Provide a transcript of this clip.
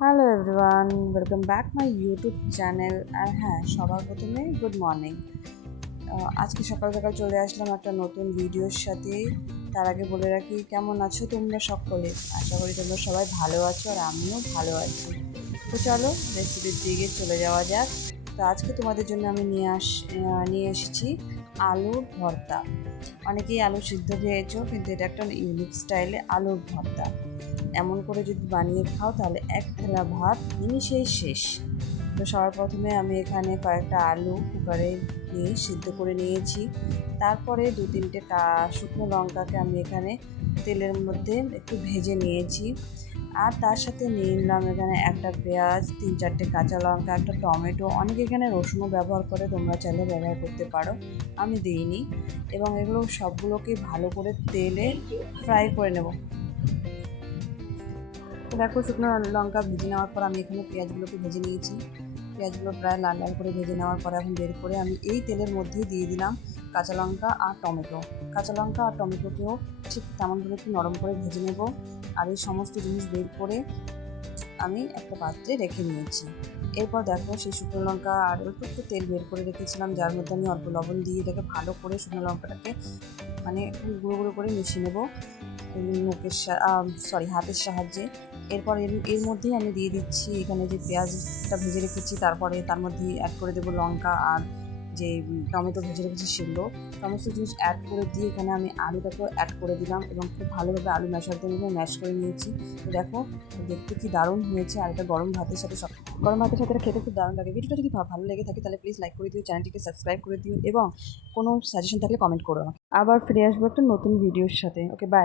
Hello everyone welcome back my YouTube channel আর হ্যাঁ সবার প্রথমে গুড মর্নিং আজকে সকাল সকাল চলে আসলাম একটা নতুন ভিডিওর সাথে। তার আগে বলে রাখি, কেমন আছো তোমরা সকলে? আশা করি তোমরা সবাই ভালো আছো আর আমিও ভালো আছি। তো চলো রেসিপির দিকে চলে যাওয়া যাক। তো আজকে তোমাদের জন্য আমি নিয়ে আস নিয়ে এসেছি আলুর ভর্তা। অনেকেই আলু সিদ্ধ খেয়েছো, কিন্তু এটা একটা ইউনিক স্টাইলে আলুর ভর্তা। এমন করে যদি বানিয়ে খাও, তাহলে এক থালা ভাত, নিমিশেই শেষ। তো সবার প্রথমে আমি এখানে কয়েকটা আলু কুকারে নিয়ে সিদ্ধ করে নিয়েছি। তারপরে দু তিনটে শুকনো লঙ্কাকে আমি এখানে তেলের মধ্যে একটু ভেজে নিয়েছি। আর তার সাথে নিয়ে নিলাম এখানে একটা পেঁয়াজ তিন চারটে কাঁচা লঙ্কা একটা টমেটো অনেকে এখানে রসুনও ব্যবহার করে তোমরা চাইলে ব্যবহার করতে পারো। আমি দিইনি এবং এগুলো সবগুলোকে ভালো করে তেলে ফ্রাই করে নেব। দেখো শুকনো লঙ্কা ভেজে নেওয়ার পর আমি এখানে পেঁয়াজগুলোকে ভেজে নিয়েছি। পেঁয়াজগুলো প্রায় লাল লাল করে ভেজে নেওয়ার পরে এখন বের করে আমি এই তেলের মধ্যেই দিয়ে দিলাম কাঁচা লঙ্কা আর টমেটো। কাঁচা লঙ্কা আর টমেটোকেও ঠিক তেমন করে একটু নরম করে ভেজে নেব। আর এই সমস্ত জিনিস বের করে আমি একটা পাত্রে রেখে নিয়েছি। এরপর দেখো সেই শুকনো লঙ্কা আর অল্প একটু তেল বের করে রেখেছিলাম, যার মধ্যে আমি অল্প লবণ দিয়ে এটাকে ভালো করে শুকনো লঙ্কাটাকে মানে গুঁড়ো গুঁড়ো করে মিশিয়ে নেব। মুখের সরি হাতের সাহায্যে। এরপর এর এর মধ্যেই আমি দিয়ে দিচ্ছি এখানে যে পেঁয়াজটা ভেজে রেখেছি, তারপরে তার মধ্যে অ্যাড করে দেবো লঙ্কা আর যে টমেটো ভেজে রেখেছি সেগুলো। সমস্ত জিনিস অ্যাড করে দিয়ে এখানে আমি আলুটাকেও অ্যাড করে দিলাম এবং খুব ভালোভাবে আলু ম্যাশাতে নিয়ে ম্যাশ করে নিয়েছি। তো দেখো, দেখতে কি দারুণ হয়েছে আর এটা গরম ভাতের সাথে সব, গরম ভাতের সাথে খেতে খুব দারুণ লাগে। ভিডিওটা যদি ভালো লেগে থাকে তাহলে প্লিজ লাইক করে দিও চ্যানেলটিকে সাবস্ক্রাইব করে দিও এবং কোনো সাজেশন থাকলে কমেন্ট করো। আবার ফিরে আসব একটা নতুন ভিডিওর সাথে। Okay bye